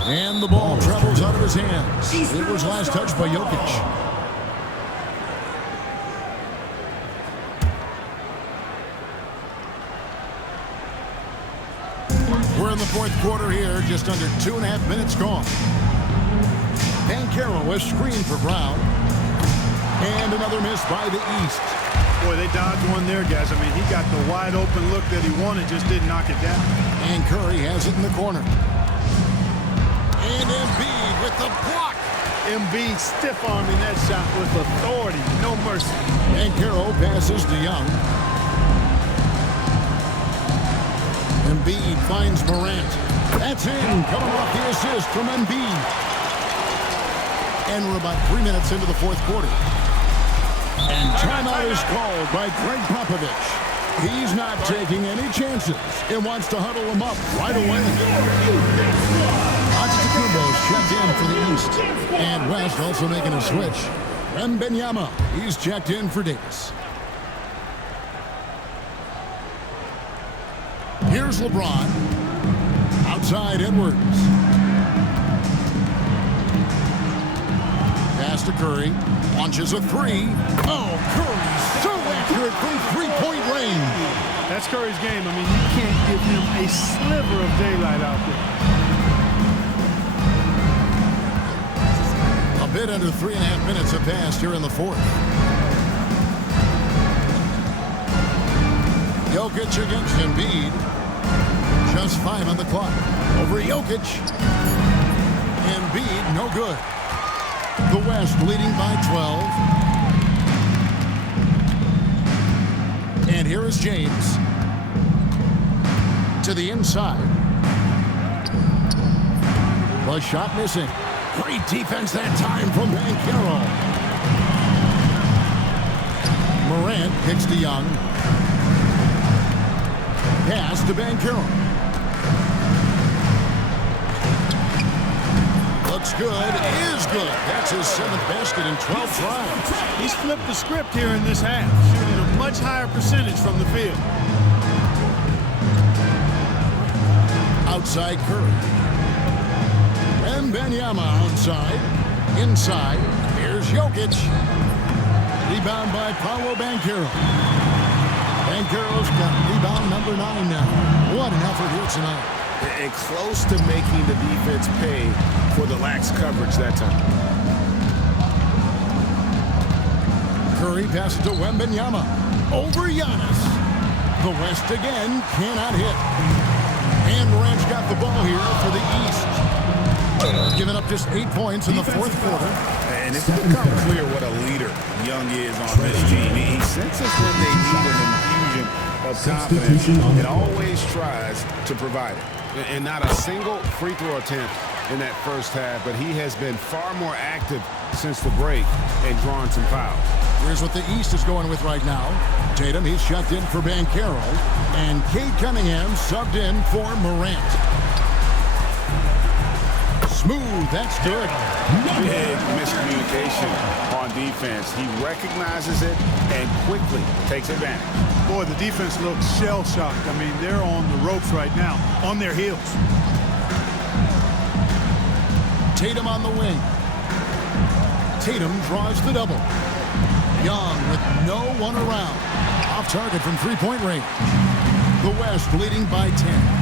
And the ball travels out of his hands. It was last touched by Jokic. We're in the fourth quarter here, just under 2.5 minutes gone. Banchero was screened for Brown. And another miss by the East. Boy, they dodged one there, guys. I mean, he got the wide open look that he wanted, just didn't knock it down. And Curry has it in the corner. And Embiid with the block. Embiid stiff-arming that shot with authority. No mercy. Banchero passes to Young. Embiid finds Morant. That's in. Coming off the assist from Embiid. And we're about 3 minutes into the fourth quarter. And timeout is called by Greg Popovich. He's not taking any chances and wants to huddle them up right away. Antetokounmpo's checked in for the East. And West also making a switch. Wembanyama, he's checked in for Davis. Here's LeBron. Outside Edwards. Pass to Curry. Launches a 3. Oh, Curry so accurate from three-point range. That's Curry's game. I mean, you can't give him a sliver of daylight out there. A bit under 3.5 minutes have passed here in the fourth. Jokic against Embiid. Just 5 on the clock. Over Jokic. Embiid, no good. The West leading by 12. And here is James. To the inside. The shot missing. Great defense that time from Banchero. Morant kicks to Young. Pass to Banchero. Looks good. Is good. That's his 7th basket in 12 tries. He's flipped the script here in this half, shooting a much higher percentage from the field. Outside Curry. Wembanyama outside. Inside. Here's Jokic. Rebound by Paolo Banchero. Banchero's got rebound number 9 now. What an effort here tonight. And close to making the defense pay for the lax coverage that time. Curry passes to Wembanyama. Over Giannis. The West again cannot hit. And Morant's got the ball here for the East. Giving up just 8 points in the fourth quarter. And it's become clear what a leader Young is on this team. He senses when they need an infusion of confidence and always tries to provide it. And not a single free throw attempt in that first half, but he has been far more active since the break and drawing some fouls. Here's what the East is going with right now. Tatum, he's shoved in for Banchero. And Cade Cunningham subbed in for Morant. Smooth, that's good. Big miscommunication on defense. He recognizes it and quickly takes advantage. Boy, the defense looks shell-shocked. I mean, they're on the ropes right now, on their heels. Tatum on the wing. Tatum draws the double. Young with no one around. Off target from three-point range. The West leading by 10.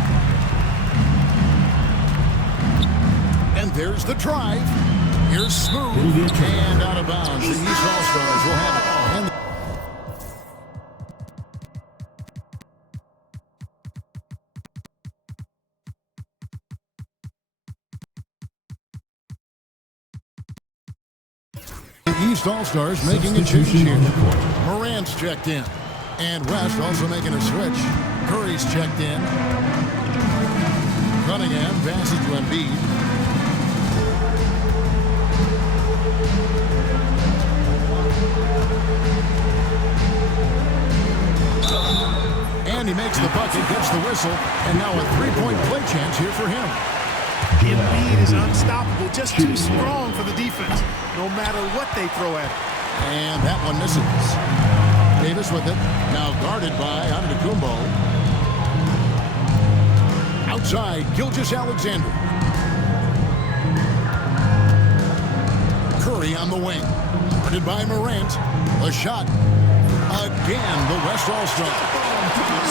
And there's the drive. Here's Smooth. And out of bounds. The East All-Stars will have it. And the East All-Stars making a change here. Morant's checked in. And West also making a switch. Curry's checked in. Cunningham passes to Embiid. And he makes the bucket, gets the whistle, and now a three-point play chance here for him. Embiid is unstoppable, just too strong for the defense, no matter what they throw at him. And that one misses. Davis with it, now guarded by Antetokounmpo. Outside, Gilgeous-Alexander. Curry on the wing, guarded by Morant. A shot. Again, the West All-Star.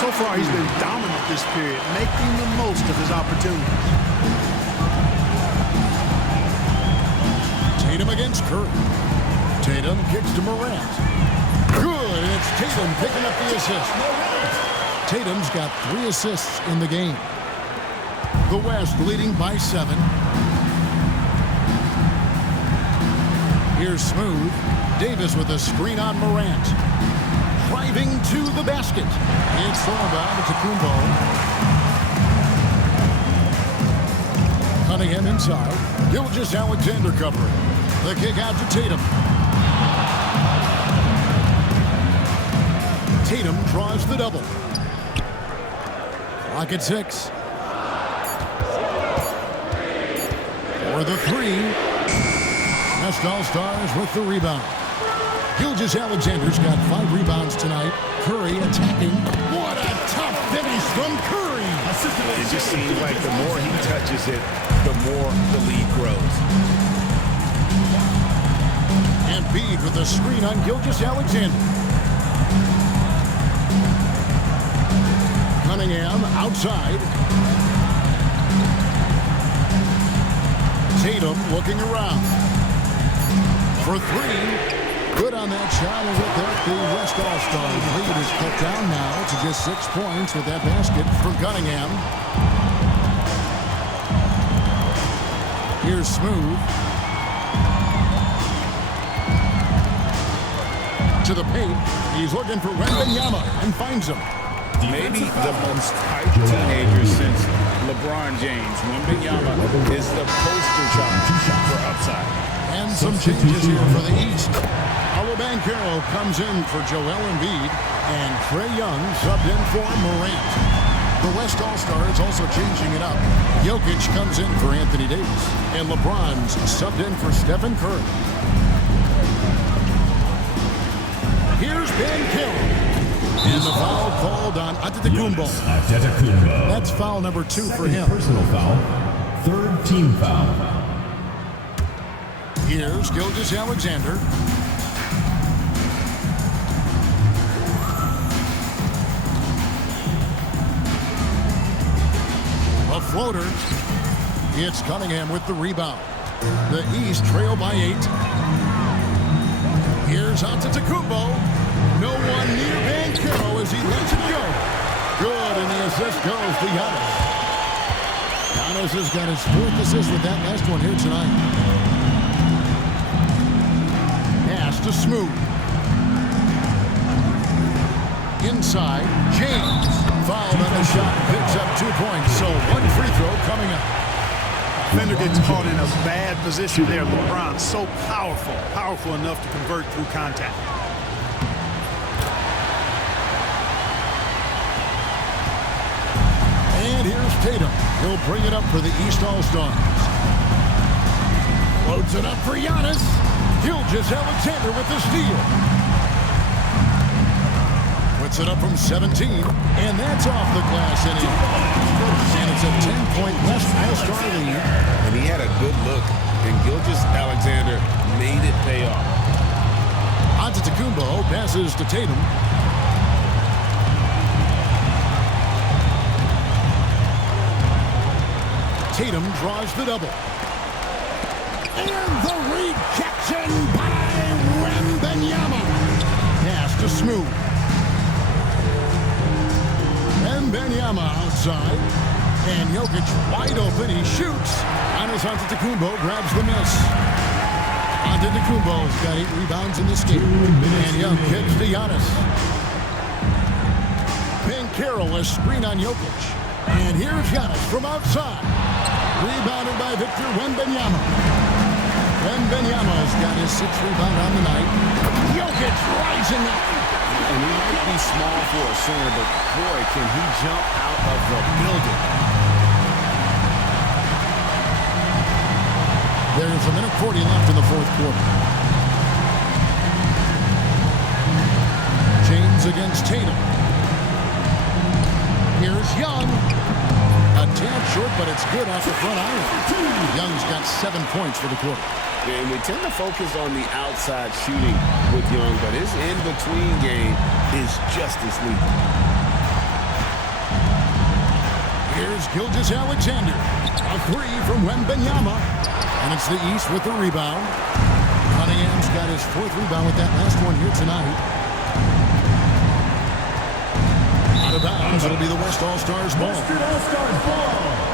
So far, he's been dominant this period, making the most of his opportunities. Tatum against Curry. Tatum kicks to Morant. Good, and it's Tatum picking up the assist. Tatum's got 3 assists in the game. The West leading by 7. Here's Smooth. Davis with a screen on Morant. Driving to the basket. It's all about Antetokounmpo. Cunningham inside. Gilgeous-Alexander covering. The kick out to Tatum. Tatum draws the double. Clock at 6. For the 3. West All-Stars with the rebound. Gilgeous-Alexander's got 5 rebounds tonight. Curry attacking. What a tough finish from Curry. It just seems like the more he touches it, the more the lead grows. Embiid with a screen on Gilgeous-Alexander. Cunningham outside. Tatum looking around. For three. Good on that shot, and with that, the West All-Stars lead is cut down now to just 6 points with that basket for Cunningham. Here's Smooth. To the paint. He's looking for Wembanyama and finds him. Maybe the most hyped teenager since LeBron James. Wembanyama is the poster child for upside. And some changes here for the East. Paolo Banchero comes in for Joel Embiid, and Trae Young subbed in for Morant. The West All-Stars also changing it up. Jokic comes in for Anthony Davis, and LeBron's subbed in for Stephen Curry. Here's Banchero. And the foul called on Antetokounmpo. That's foul number 2 for him. Personal foul. Third team foul. Here's Gilgeous-Alexander. A floater. It's Cunningham with the rebound. The East trail by 8. Here's Antetokounmpo. No one near Banchero as he lets it go. Good, and the assist goes to Giannis. Giannis has got his 4th assist with that last one here tonight. Pass to Smooth. Inside, James. Fouled on the shot, picks up 2 points, so 1 free throw coming up. Defender gets caught in a bad position there. LeBron so powerful enough to convert through contact. And here's Tatum. He'll bring it up for the East All-Stars. Loads it up for Giannis. Gilgeous-Alexander with the steal. Puts it up from 17, and that's off the glass and in. And it's a 10-point West All-Star lead. And he had a good look, and Gilgeous-Alexander made it pay off. Antetokounmpo passes to Tatum. Tatum draws the double. And the rejection by Wembanyama. Pass to Smooth. Wembanyama outside. And Jokic wide open. He shoots. Giannis Antetokounmpo grabs the miss. Antetokounmpo's got 8 rebounds in this game. And Young kicks to Giannis. Banchero a screen on Jokic. And here's Giannis from outside. Rebounded by Victor Wembanyama. Wembanyama's got his 6th rebound on the night. Jokic rising up. And he might be small for a center, but boy, can he jump out of the building. There's a minute 40 left in the 4th quarter. James against Tatum. Here's Young. A tad short, but it's good off the front iron. Young's got 7 points for the quarter. And we tend to focus on the outside shooting with Young, but his in-between game is just as lethal. Here's Gilgeous-Alexander. A 3 from Wembanyama. And it's the East with the rebound. Cunningham's got his 4th rebound with that last one here tonight. Out of bounds, it'll be the West All-Stars ball. Western All-Stars ball.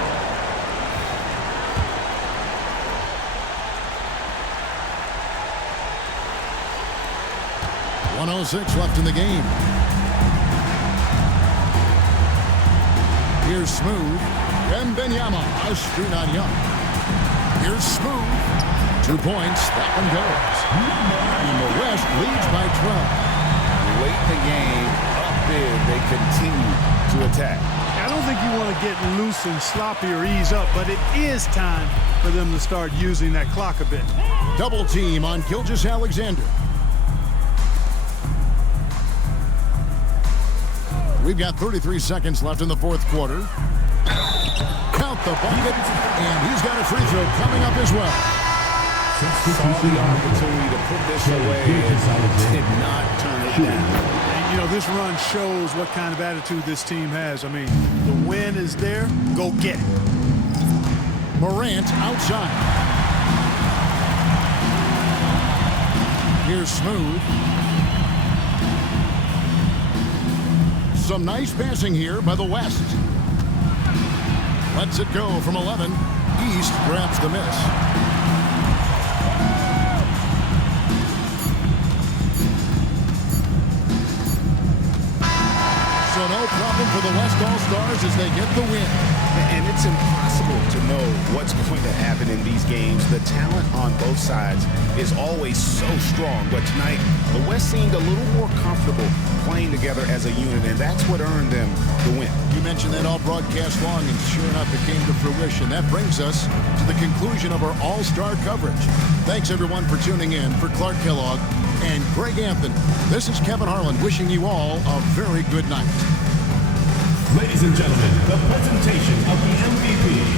.106 left in the game. Here's Smooth. Wembanyama, a screen on Young. Here's Smooth. 2 points. That one goes. And the West leads by 12. Late in the game, up big, they continue to attack. I don't think you want to get loose and sloppy or ease up, but it is time for them to start using that clock a bit. Double team on Gilgeous-Alexander. We've got 33 seconds left in the 4th quarter. Count the bucket, and he's got a free throw coming up as well. Saw the opportunity to put this away and did not turn it down. You know, this run shows what kind of attitude this team has. I mean, the win is there. Go get it. Morant outside. Here's Smooth. Some nice passing here by the West. Lets it go from 11. East grabs the miss. So no problem for the West All-Stars as they get the win. And it's impossible to know what's going to happen in these games. The talent on both sides is always so strong. But tonight, the West seemed a little more comfortable playing together as a unit, and that's what earned them the win. You mentioned that all broadcast long, and sure enough, it came to fruition. That brings us to the conclusion of our All-Star coverage. Thanks, everyone, for tuning in. For Clark Kellogg and Greg Anthony, this is Kevin Harlan wishing you all a very good night. Ladies and gentlemen, the presentation of the MVP